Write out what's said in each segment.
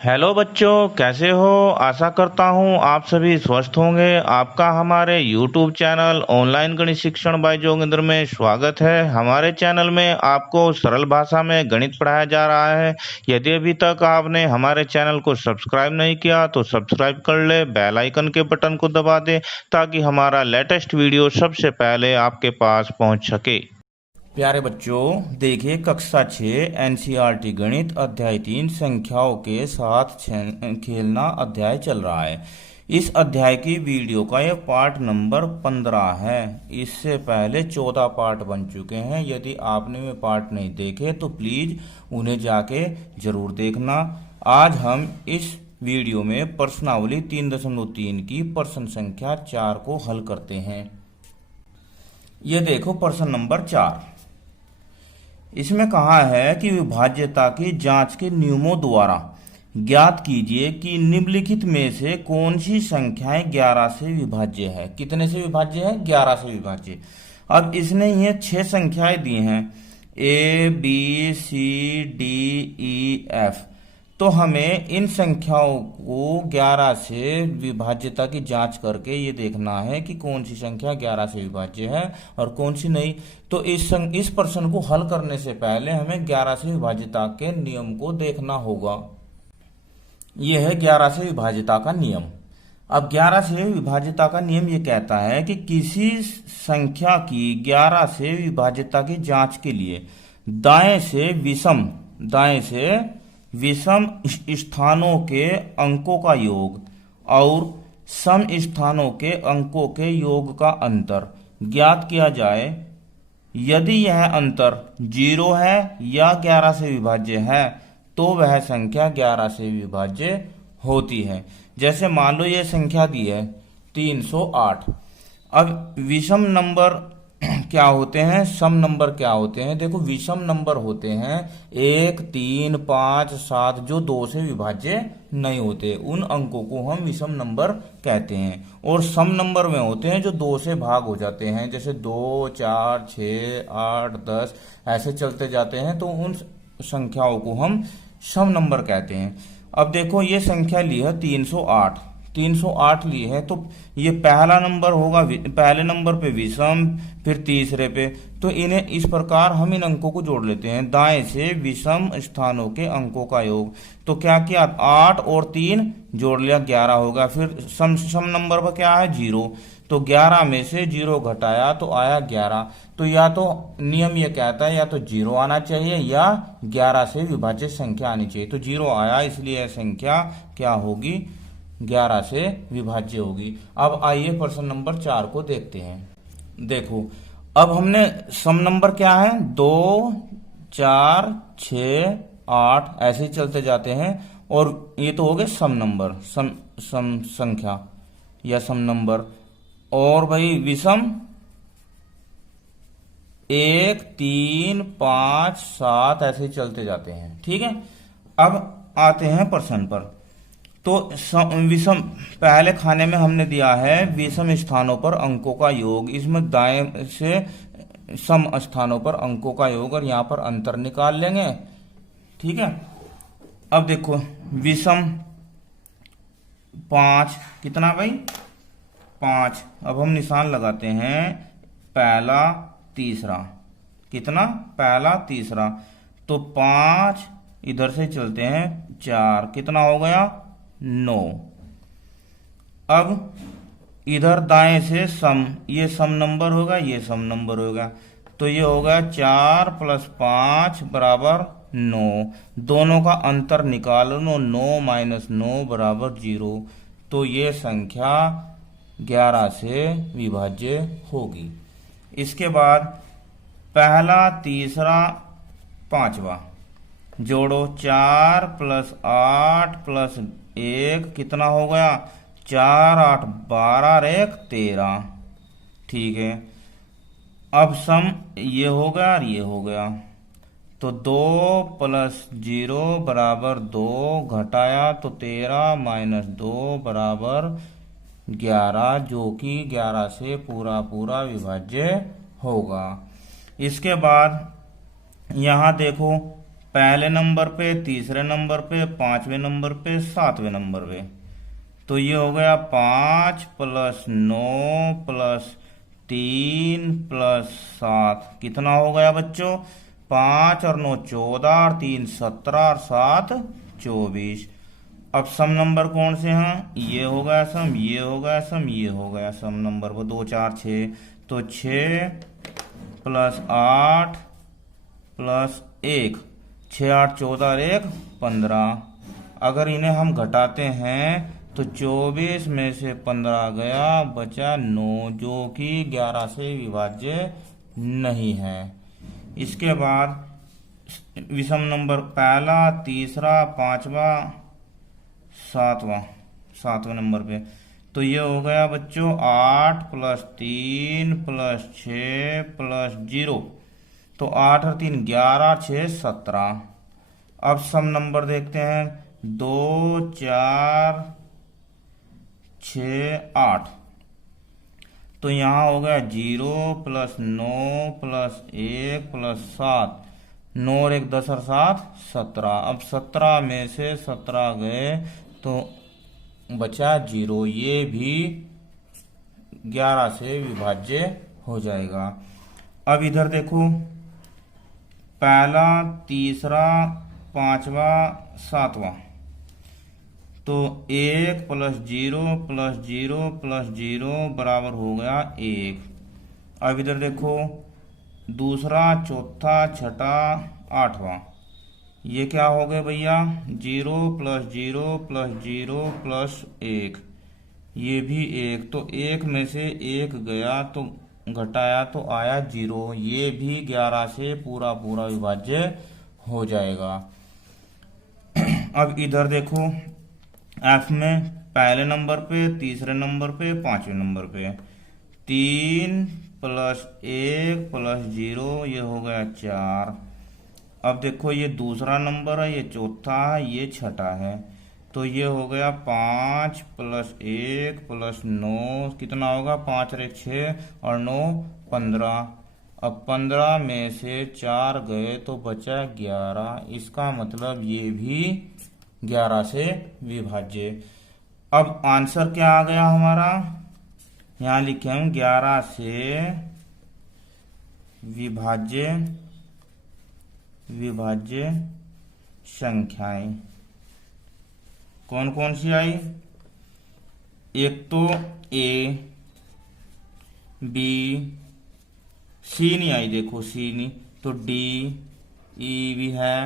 Hello बच्चों, कैसे हो। आशा करता हूँ आप सभी स्वस्थ होंगे। आपका हमारे YouTube चैनल ऑनलाइन गणित शिक्षण बाय जोगिंदर में स्वागत है। हमारे चैनल में आपको सरल भाषा में गणित पढ़ाया जा रहा है। यदि अभी तक आपने हमारे चैनल को सब्सक्राइब नहीं किया तो सब्सक्राइब कर ले, बेल आइकन के बटन को दबा दे ताकि हमारा लेटेस्ट वीडियो सबसे पहले आपके पास पहुँच सके। प्यारे बच्चों, देखिए कक्षा 6 एनसीईआरटी गणित अध्याय 3 संख्याओं के साथ खेलना अध्याय चल रहा है। इस अध्याय की वीडियो का यह पार्ट नंबर 15 है। इससे पहले 14 पार्ट बन चुके हैं। यदि आपने वे पार्ट नहीं देखे तो प्लीज उन्हें जाके जरूर देखना। आज हम इस वीडियो में प्रश्नावली 3.3 की प्रश्न संख्या 4 को हल करते हैं। ये देखो प्रश्न नंबर 4। इसमें कहा है कि विभाज्यता की जांच के नियमों द्वारा ज्ञात कीजिए कि निम्नलिखित में से कौन सी संख्याएं 11 से विभाज्य है। कितने से विभाज्य है? 11 से विभाज्य। अब इसने ये 6 संख्याएं दी हैं, A B C D E F. तो हमें इन संख्याओं को 11 से विभाज्यता की जांच करके ये देखना है कि कौन सी संख्या 11 से विभाज्य है और कौन सी नहीं। तो इस प्रश्न को हल करने से पहले हमें 11 से विभाज्यता के नियम को देखना होगा। यह है 11 से विभाज्यता का नियम। अब 11 से विभाज्यता का नियम ये कहता है कि किसी संख्या की 11 से विभाज्यता की जांच के लिए दाएं से विषम स्थानों के अंकों का योग और सम स्थानों के अंकों के योग का अंतर ज्ञात किया जाए। यदि यह अंतर 0 है या 11 से विभाज्य है तो वह संख्या 11 से विभाज्य होती है। जैसे मान लो ये संख्या दी है 308। अब विषम नंबर क्या होते हैं, सम नंबर क्या होते हैं? देखो, विषम नंबर होते हैं 1, 3, 5, 7 जो 2 से विभाज्य नहीं होते, उन अंकों को हम विषम नंबर कहते हैं। और सम नंबर में होते हैं जो 2 से भाग हो जाते हैं, जैसे 2, 4, 6, 8, 10 ऐसे चलते जाते हैं, तो उन संख्याओं को हम सम नंबर कहते हैं। अब देखो, ये संख्या ली है 308 ली है, तो ये पहला नंबर होगा, पहले नंबर पे विषम, फिर तीसरे पे। तो इन्हें इस प्रकार हम इन अंकों को जोड़ लेते हैं, दाएं से विषम स्थानों के अंकों का योग। तो क्या किया, 8 और 3 जोड़ लिया, 11 होगा। फिर सम नंबर पर क्या है, 0। तो 11 में से 0 घटाया तो आया 11। तो या तो नियम ये कहता है या तो 0 आना चाहिए या 11 से विभाज्य संख्या आनी चाहिए। तो 0 आया, इसलिए यह संख्या क्या होगी, 11 से विभाज्य होगी। अब आइए प्रश्न नंबर 4 को देखते हैं। देखो, अब हमने सम नंबर क्या है, 2, 4, 6, 8 ऐसे ही चलते जाते हैं। और ये तो हो गए सम नंबर, सम संख्या या सम नंबर। और भाई विषम 1, 3, 5, 7 ऐसे ही चलते जाते हैं। ठीक है, अब आते हैं प्रश्न पर। तो विषम पहले खाने में हमने दिया है विषम स्थानों पर अंकों का योग। इसमें दाएं से सम स्थानों पर अंकों का योग और यहां पर अंतर निकाल लेंगे। ठीक है, अब देखो विषम 5 कितना भाई, 5। अब हम निशान लगाते हैं पहला तीसरा, कितना, पहला तीसरा। तो 5 इधर से चलते हैं 4, कितना हो गया, 9। अब इधर दाएं से सम, ये सम नंबर होगा, ये सम नंबर होगा। तो ये होगा 4 + 5 बराबर 9। दोनों का अंतर निकाल लो, 9 - 9 बराबर 0। तो ये संख्या 11 से विभाज्य होगी। इसके बाद पहला तीसरा पांचवा जोड़ो, 4 + 8 + 1 कितना हो गया, 4, 8, 12 और 1, 13। ठीक है, अब सम ये हो गया और ये हो गया। तो 2 + 0 बराबर 2, घटाया तो 13 - 2 बराबर 11, जो कि 11 से पूरा विभाज्य होगा। इसके बाद यहां देखो पहले नंबर पे, तीसरे नंबर पे, पांचवें नंबर पे, सातवें नंबर पे। तो ये हो गया 5 प्लस 9 प्लस 3 प्लस 7, कितना हो गया बच्चों? 5 और 9 14 और 3 17 और 7 24। अब सम नंबर कौन से हैं? ये हो गया सम, ये हो गया सम, ये हो गया सम नंबर। वो 2 4 6, तो 6 प्लस 8 प्लस 1, 6 8 14 और 1 15। अगर इन्हें हम घटाते हैं तो 24 में से 15 गया, बचा 9, जो कि 11 से विभाज्य नहीं है। इसके बाद विषम नंबर पहला, तीसरा, पांचवा, सातवें नंबर पे। तो ये हो गया बच्चों 8 प्लस 3 प्लस 6 प्लस 0। तो 8 और 3 11, 6 17। अब सम नंबर देखते हैं, 2 4 6 8। तो यहाँ हो गया 0 प्लस 9 प्लस 1 प्लस 7, 9 और 1 10 और 7 17। अब 17 में से 17 गए तो बचा 0, ये भी 11 से विभाज्य हो जाएगा। अब इधर देखो, पहला, तीसरा, पांचवा, सातवां। तो 1 प्लस 0 प्लस 0 प्लस 0 बराबर हो गया 1। अब इधर देखो, दूसरा, चौथा, छठा, आठवां। ये क्या हो गए भैया? 0 प्लस 0 प्लस 0 प्लस 1, ये भी 1। तो 1 में से 1 गया तो घटाया तो आया 0, ये भी 11 से पूरा पूरा विभाज्य हो जाएगा। अब इधर देखो, एफ में पहले नंबर पे, तीसरे नंबर पे, पांचवें नंबर पे। 3 प्लस 1 प्लस 0, ये हो गया 4। अब देखो, ये दूसरा नंबर है, ये चौथा है, ये छठा है। तो ये हो गया 5 प्लस 1 प्लस 9, कितना होगा? 5 और 1 6 और 9 15। अब 15 में से 4 गए तो बचा 11। इसका मतलब ये भी 11 से विभाज्य। अब आंसर क्या आ गया हमारा? यहाँ लिखे हम 11 से विभाज्य संख्याएं कौन कौन सी आई? एक तो ए, बी, सी नहीं आई, देखो सी नहीं, तो डी, ई भी है,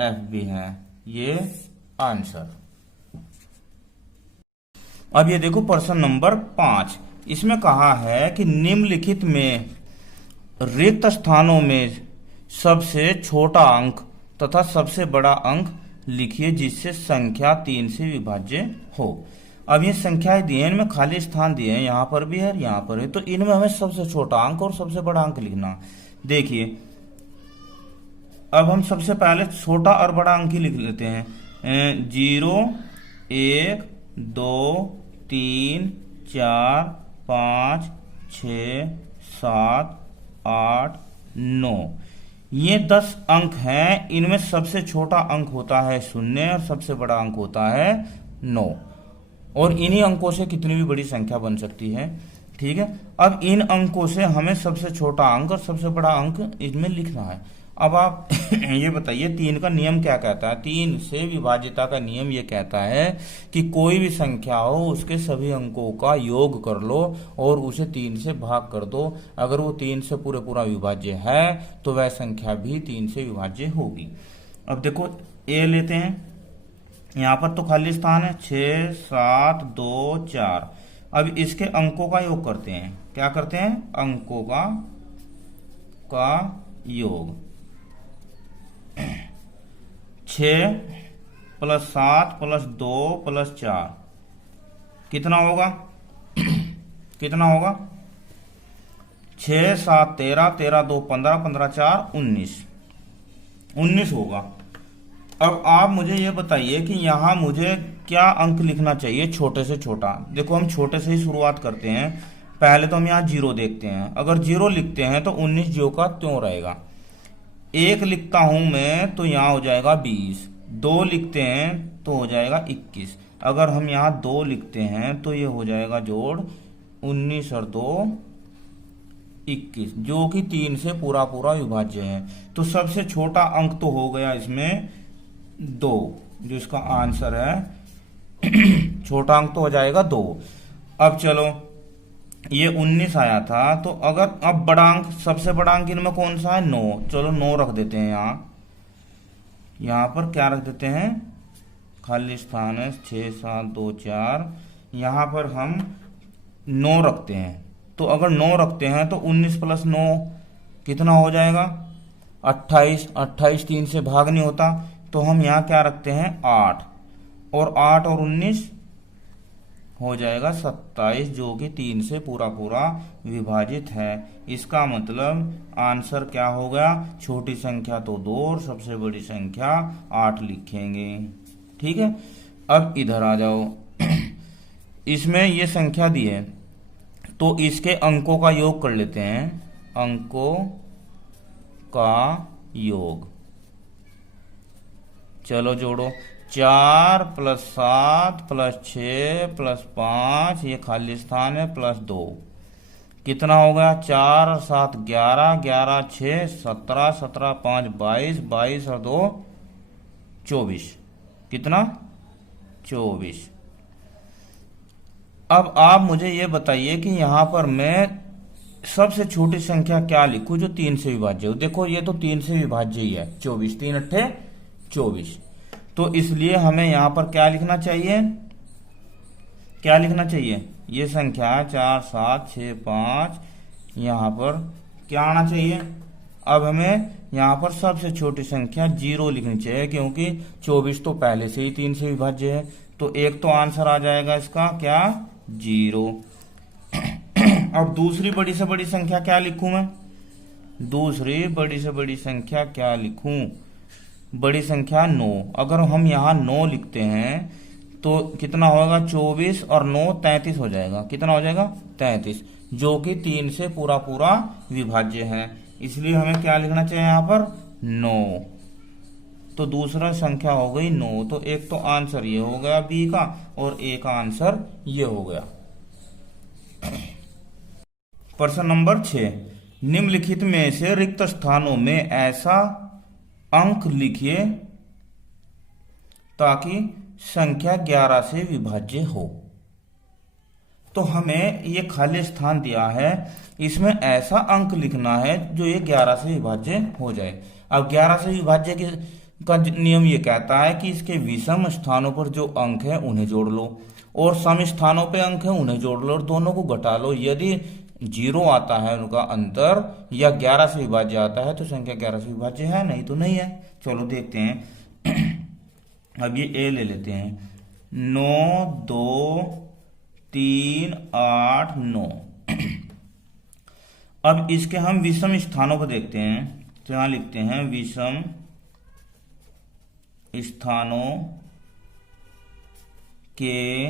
एफ भी है। ये आंसर। अब ये देखो प्रश्न नंबर 5, इसमें कहा है कि निम्नलिखित में रिक्त स्थानों में सबसे छोटा अंक तथा सबसे बड़ा अंक लिखिए जिससे संख्या 3 से विभाज्य हो। अब ये संख्याएं दी हैं, इनमें खाली स्थान दिए हैं, यहां पर भी है, यहां पर है। तो इनमें हमें सबसे छोटा अंक और सबसे बड़ा अंक लिखना। देखिए, अब हम सबसे पहले छोटा और बड़ा अंक ही लिख लेते हैं। 0 1 2 3 4 5 6 7 8 9, ये 10 अंक हैं। इनमें सबसे छोटा अंक होता है 0 और सबसे बड़ा अंक होता है 9। और इन्हीं अंकों से कितनी भी बड़ी संख्या बन सकती है। ठीक है, अब इन अंकों से हमें सबसे छोटा अंक और सबसे बड़ा अंक इसमें लिखना है। अब आप ये बताइए 3 का नियम क्या कहता है? 3 से विभाज्यता का नियम ये कहता है कि कोई भी संख्या हो उसके सभी अंकों का योग कर लो और उसे 3 से भाग कर दो। अगर वो 3 से पूरा विभाज्य है तो वह संख्या भी 3 से विभाज्य होगी। अब देखो, ए लेते हैं, यहाँ पर तो खाली स्थान है, 6 7 2 4। अब इसके अंकों का योग करते हैं। क्या करते हैं? अंकों का योग। 6 प्लस 7 प्लस 2 प्लस 4 कितना होगा? कितना होगा? 6 7 13, 13 2 15, 15 4 19 होगा। अब आप मुझे ये बताइए कि यहाँ मुझे क्या अंक लिखना चाहिए छोटे से छोटा। देखो, हम छोटे से ही शुरुआत करते हैं। पहले तो हम यहाँ 0 देखते हैं। अगर 0 लिखते हैं तो 19 ज्यों का त्यों रहेगा। 1 लिखता हूं मैं तो यहाँ हो जाएगा 20, 2 लिखते हैं तो हो जाएगा 21। अगर हम यहाँ 2 लिखते हैं तो ये हो जाएगा जोड़ 19 और 2 21, जो कि 3 से पूरा पूरा विभाज्य है। तो सबसे छोटा अंक तो हो गया इसमें 2, जो इसका आंसर है छोटा अंक तो हो जाएगा 2। अब चलो ये 19 आया था, तो अगर अब बड़ा अंक, सबसे बड़ा अंक इनमें कौन सा है? 9। चलो 9 रख देते हैं यहाँ पर क्या रख देते हैं? खाली स्थान है 6 7 2 4, यहाँ पर हम 9 रखते हैं। तो अगर 9 रखते हैं तो 19 प्लस 9 कितना हो जाएगा? 28। 28 3 से भाग नहीं होता, तो हम यहाँ क्या रखते हैं? 8, और 8 और 19 हो जाएगा 27, जो कि 3 से पूरा पूरा विभाजित है। इसका मतलब आंसर क्या हो गया? छोटी संख्या तो 2 और सबसे बड़ी संख्या 8 लिखेंगे। ठीक है, अब इधर आ जाओ। इसमें ये संख्या दी है तो इसके अंकों का योग कर लेते हैं। अंकों का योग, चलो जोड़ो। 4 प्लस 7 प्लस 6 प्लस 5, ये खाली स्थान है, प्लस 2 कितना हो गया? 4 और 7 11, 11 6 17, 17 5 22, 22 और 2 24, कितना? 24। अब आप मुझे ये बताइए कि यहां पर मैं सबसे छोटी संख्या क्या लिखूं जो 3 से विभाज्य हो? देखो ये तो 3 से विभाज्य ही है, 24, 3 अट्ठे 24। तो इसलिए हमें यहां पर क्या लिखना चाहिए? क्या लिखना चाहिए? ये संख्या 4 7 6 5, यहां पर क्या आना चाहिए? अब हमें यहां पर सबसे छोटी संख्या 0 लिखनी चाहिए, क्योंकि 24 तो पहले से ही 3 से विभाज्य है। तो एक तो आंसर आ जाएगा इसका क्या? 0। अब दूसरी बड़ी से बड़ी संख्या क्या लिखूं मैं? दूसरी बड़ी से बड़ी संख्या क्या लिखूं? बड़ी संख्या 9। अगर हम यहाँ 9 लिखते हैं तो कितना होगा? 24 और 9 33 हो जाएगा। कितना हो जाएगा? 33, जो कि 3 से पूरा पूरा विभाज्य है। इसलिए हमें क्या लिखना चाहिए यहाँ पर? 9। तो दूसरा संख्या हो गई 9। तो एक तो आंसर ये हो गया बी का, और एक आंसर ये हो गया। प्रश्न नंबर 6, निम्नलिखित में से रिक्त स्थानों में ऐसा अंक लिखिए ताकि संख्या 11 से विभाज्य हो। तो हमें ये खाली स्थान दिया है, इसमें ऐसा अंक लिखना है जो ये 11 से विभाज्य हो जाए। अब 11 से विभाज्य का नियम ये कहता है कि इसके विषम स्थानों पर जो अंक है उन्हें जोड़ लो, और सम स्थानों पे अंक है उन्हें जोड़ लो, और दोनों को घटा लो। यदि 0 आता है उनका अंतर, या 11 से विभाज्य आता है, तो संख्या 11 से विभाज्य है, नहीं तो नहीं है। चलो देखते हैं। अब ये ए ले लेते हैं। 9 2 3 8 9। अब इसके हम विषम स्थानों पर देखते हैं। तो यहां लिखते हैं विषम स्थानों के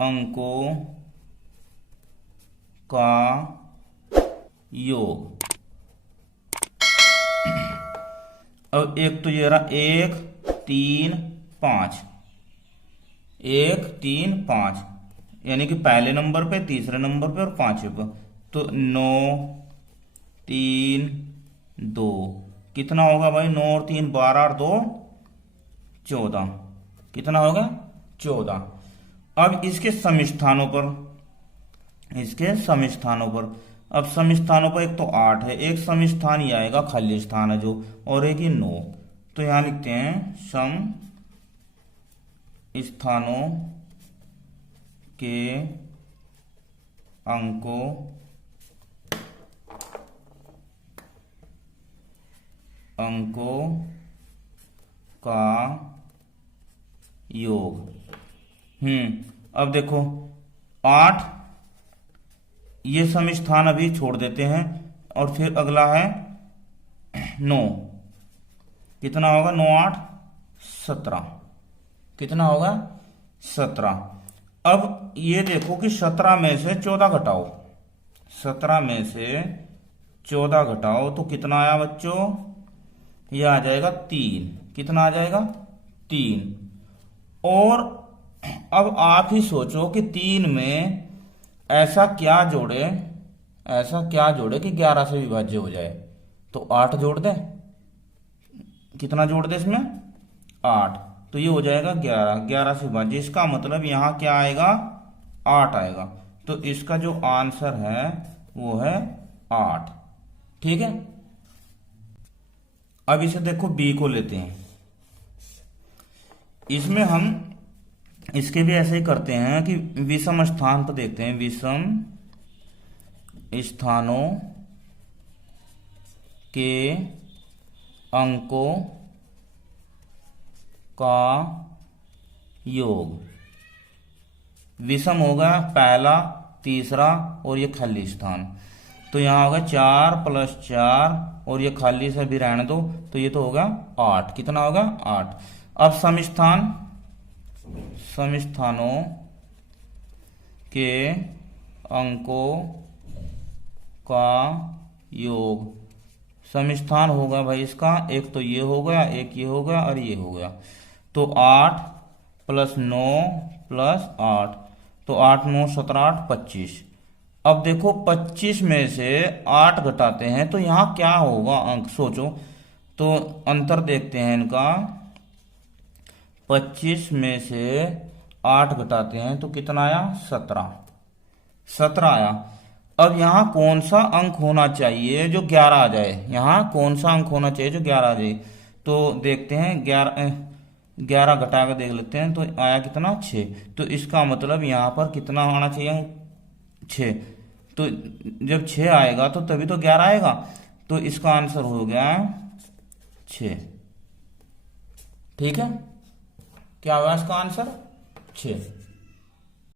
अंकों का योग। अब एक तो ये रहा 1 3 5, 1 3 5, यानी कि पहले नंबर पे, तीसरे नंबर पे और पांचवें पे। तो 9 3 2, कितना होगा भाई? 9 और 3 12 और 2 14, कितना होगा? 14। अब इसके समस्थानों पर, इसके समस्थानों पर, अब समस्थानों पर एक तो 8 है, एक समस्थान ही आएगा, खाली स्थान है जो, और एक ही 9। तो यहां लिखते हैं सम स्थानों के अंकों का योग। अब देखो 8, ये समस्थान अभी छोड़ देते हैं, और फिर अगला है 9, कितना होगा? 9 8 17, कितना होगा? 17। अब ये देखो कि 17 में से 14 घटाओ, 17 में से 14 घटाओ तो कितना आया बच्चों? ये आ जाएगा 3। कितना आ जाएगा? 3। और अब आप ही सोचो कि 3 में ऐसा क्या जोड़े कि 11 से विभाज्य हो जाए। तो 8 जोड़ दें। कितना जोड़ दें इसमें? 8। तो ये हो जाएगा 11 से विभाज्य। इसका मतलब यहां क्या आएगा? 8 आएगा। तो इसका जो आंसर है वो है 8। ठीक है। अब इसे देखो बी को लेते हैं। इसमें हम इसके भी ऐसे ही करते हैं कि विषम स्थान पर देखते हैं। विषम स्थानों के अंकों का योग। विषम होगा पहला, तीसरा और ये खाली स्थान। तो यहां होगा 4 + 4 और ये खाली से भी रहने दो, तो ये तो होगा 8। कितना होगा? 8। अब समस्थानों के अंकों का योग। समस्थान होगा भाई इसका, एक तो ये हो गया, एक ये हो गया और ये हो गया। तो 8 + 9 + 8, तो 8 9 17 8 25। अब देखो 25 में से 8 घटाते हैं तो यहां क्या होगा अंक, सोचो। तो अंतर देखते हैं इनका। 25 में से 8 घटाते हैं तो कितना आया? 17 आया। अब यहां कौन सा अंक होना चाहिए जो 11 आ जाए? यहां कौन सा अंक होना चाहिए जो 11 आ जाए? तो देखते हैं, 11 घटा कर देख लेते हैं। तो आया कितना? 6। तो इसका मतलब यहां पर कितना आना चाहिए? 6। तो जब 6 आएगा तो तभी तो 11 आएगा। तो इसका आंसर हो गया 6। ठीक है। क्या हुआ इसका आंसर? 6।